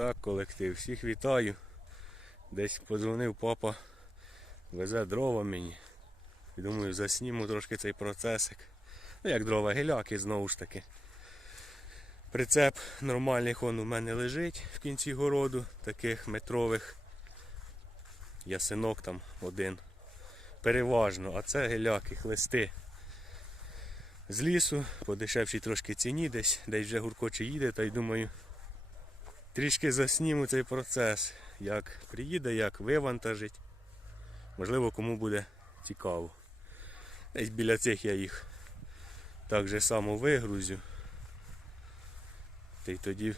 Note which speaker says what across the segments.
Speaker 1: Так, колектив, всіх вітаю. Десь подзвонив папа, везе дрова мені. І думаю, засніму трошки цей процесик. Ну як дрова, геляки знову ж таки. Прицеп нормальний хон у мене лежить в кінці городу, таких метрових. Ясинок там один. Переважно, а це геляки, хлисти. З лісу, по дешевшій трошки ціні, десь, десь вже гуркоче їде, та й думаю, трішки засніму цей процес, як приїде, як вивантажить. Можливо, кому буде цікаво. Десь біля цих я їх так же само вигрузю. Та й тоді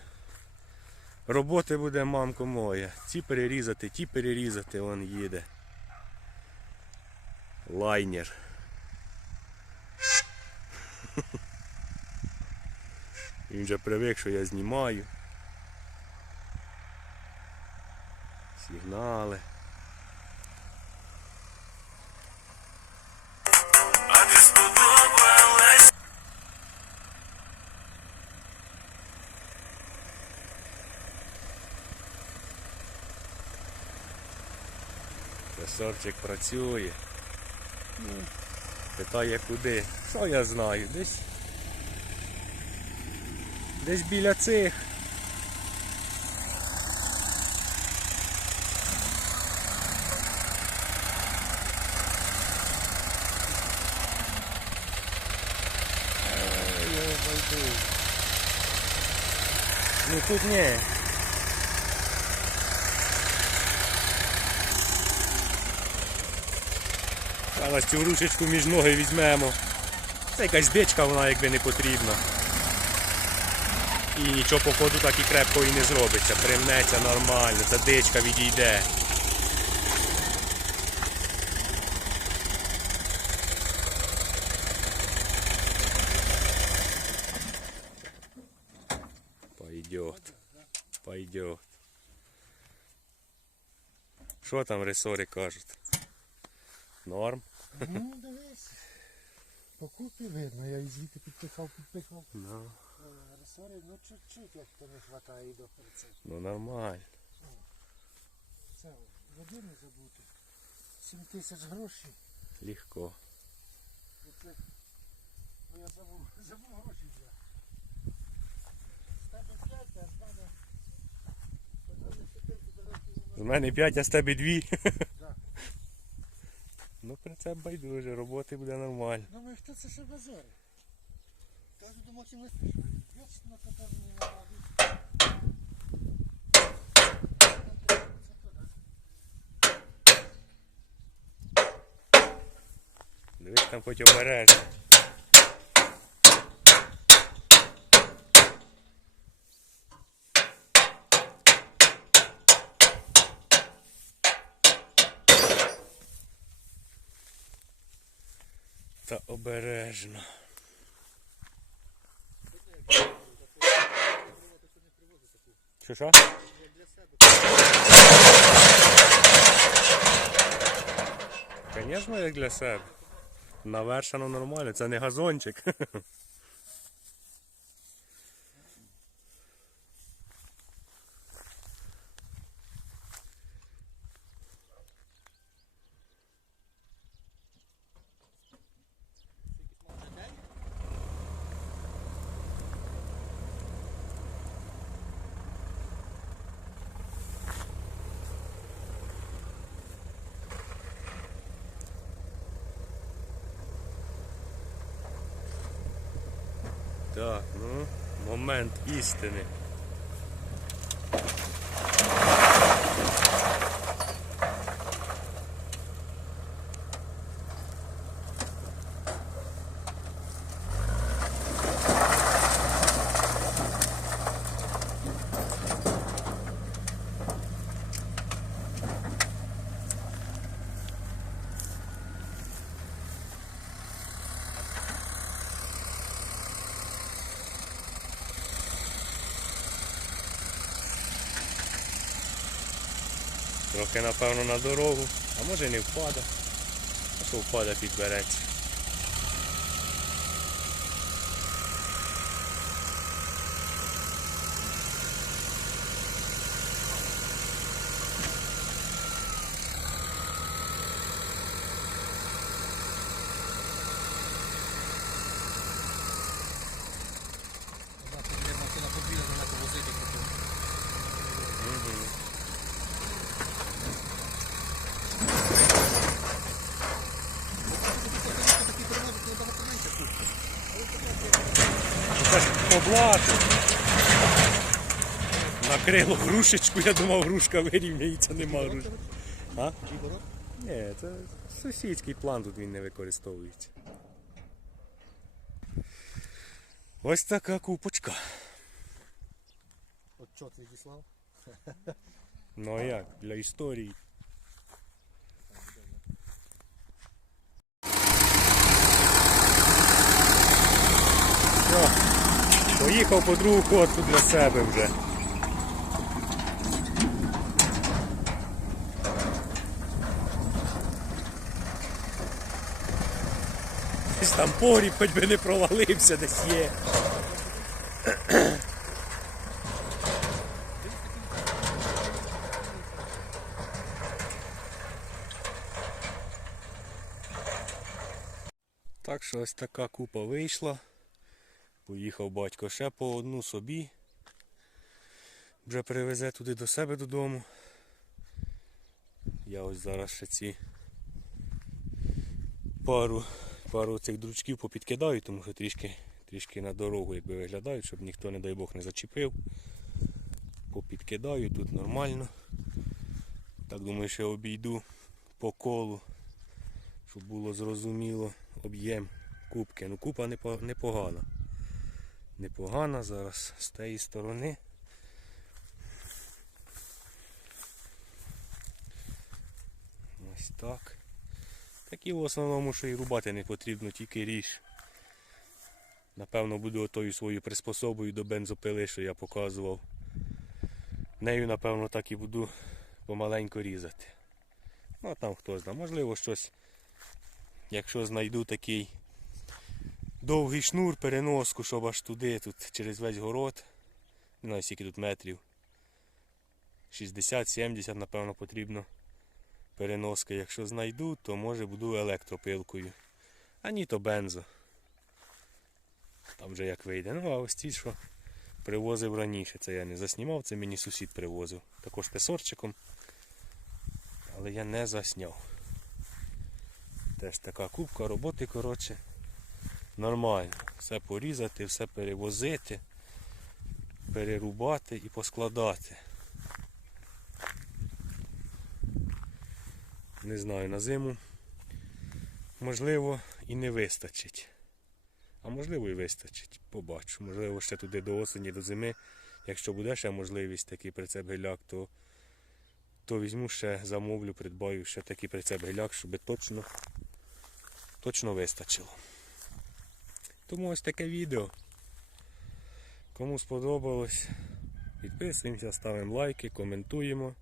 Speaker 1: роботи буде мамко моя. Ці перерізати, ті перерізати, он їде. Лайнер. Він вже привик, що я знімаю.
Speaker 2: Сподобалась.
Speaker 1: Красавчик працює. Питає куди. Що я знаю? Десь. Десь біля цих. Ну тут не. Зараз цю грушечку між ноги візьмемо. Це якась дичка, вона якби не потрібна. І нічого по ходу так і крепко і не зробиться. Примнеться нормально, ця дичка відійде. Пойдет. Пойдет. Що там ресори кажуть? Норм?
Speaker 3: Ну, дивись. По купі видно, я і звідти підпихав, підпихав.
Speaker 1: Ну,
Speaker 3: Е, Ресорів, ну чуть-чуть, як то не вистачає до прицепу.
Speaker 1: ну нормально.
Speaker 3: Це води не забути. 7 тисяч грошей.
Speaker 1: Легко.
Speaker 3: Оце, ну я забув, забув гроші взяти. З тебе 5, а з мене... Подали 4 зараз
Speaker 1: З мене 5, а з тебе 2.
Speaker 3: Да.
Speaker 1: Ну прицеп байдуже, роботи буде нормально.
Speaker 3: Думаю, хто це ще базарить? Та ж думав, чи ми... Вічно тепер мені нагадують.
Speaker 1: Дивись там хоч обережно. Та обережно. Що що? Звісно, як для себе. Навершено нормально, це не газончик. Так, ну, момент істини. Трохи, напевно, на дорогу, а може не впаде. А що впаде, підбереться. Ж. Накрило грушечку, я думав, грушка вирівняється, нема грушки. А? Ні, це сусідський план, тут він не використовується. Ось така купочка.
Speaker 3: От що ти діслав?
Speaker 1: Ну а як? Для історії. Все. Поїхав по другу ходку для себе вже. Десь там погріб, хоч би не провалився, десь є. Так що ось така купа вийшла. Поїхав батько ще по одну собі. Вже привезе туди до себе додому. Я ось зараз ще ці пару, пару цих дручків попідкидаю, тому що трішки, трішки на дорогу якби виглядають, щоб ніхто, не дай Бог, не зачепив. Попідкидаю тут нормально. Так думаю, що обійду по колу, щоб було зрозуміло об'єм кубки. Ну купа непо- непогана. Непогана зараз з тієї сторони. Ось так. Такі в основному, що і рубати не потрібно, тільки ріж. Напевно, буду отою своєю приспособою до бензопили, що я показував. Нею, напевно, так і буду помаленько різати. Ну а там хто знає, можливо щось Якщо знайду такий довгий шнур, переноску, щоб аж туди, тут через весь город, не знаю скільки тут метрів. 60-70, напевно, потрібно переноска. Якщо знайду, то може буду електропилкою. А ні, то бензо. Там вже як вийде. Ну, а ось ті, що привозив раніше. Це я не заснімав, це мені сусід привозив. Також тесорчиком. Але я не засняв. Теж така кубка роботи, коротше. Нормально. Все порізати, все перевозити, перерубати і поскладати. Не знаю, на зиму. Можливо, і не вистачить. А можливо і вистачить. Побачу. Можливо, ще туди до осені, до зими. Якщо буде ще можливість такий прицеп геляк, то, то візьму ще, замовлю, придбаю ще такий прицеп геляк, щоб точно точно вистачило. Тому ось таке відео. Кому сподобалось, підписуємося, ставимо лайки, коментуємо.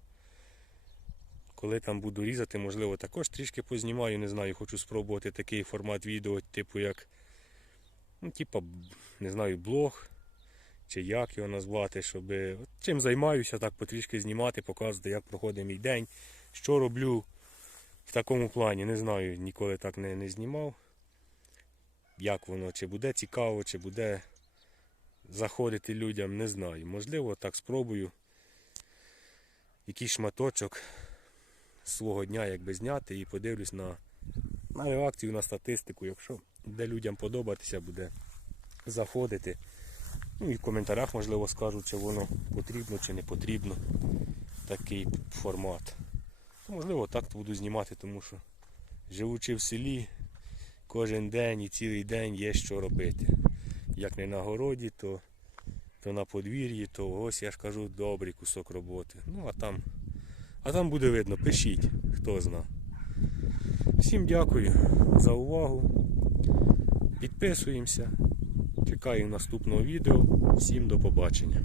Speaker 1: Коли там буду різати, можливо, також трішки познімаю, не знаю, хочу спробувати такий формат відео, типу як, ну, типу, не знаю, блог, чи як його назвати, щоб чим займаюся, так потрішки знімати, показувати, як проходить мій день, що роблю в такому плані, не знаю, ніколи так не, не знімав. Як воно, чи буде цікаво, чи буде заходити людям, не знаю. Можливо, так спробую якийсь шматочок свого дня якби зняти і подивлюсь на, на реакцію, на статистику. Якщо буде людям подобатися, буде заходити. Ну і в коментарях, можливо, скажуть, чи воно потрібно чи не потрібно такий формат. То, можливо, так буду знімати, тому що живучи в селі, кожен день і цілий день є що робити. Як не на городі, то, то на подвір'ї, то ось я ж кажу, добрий кусок роботи. Ну а там, а там буде видно, пишіть, хто зна. Всім дякую за увагу. Підписуємося. Чекаю наступного відео. Всім до побачення.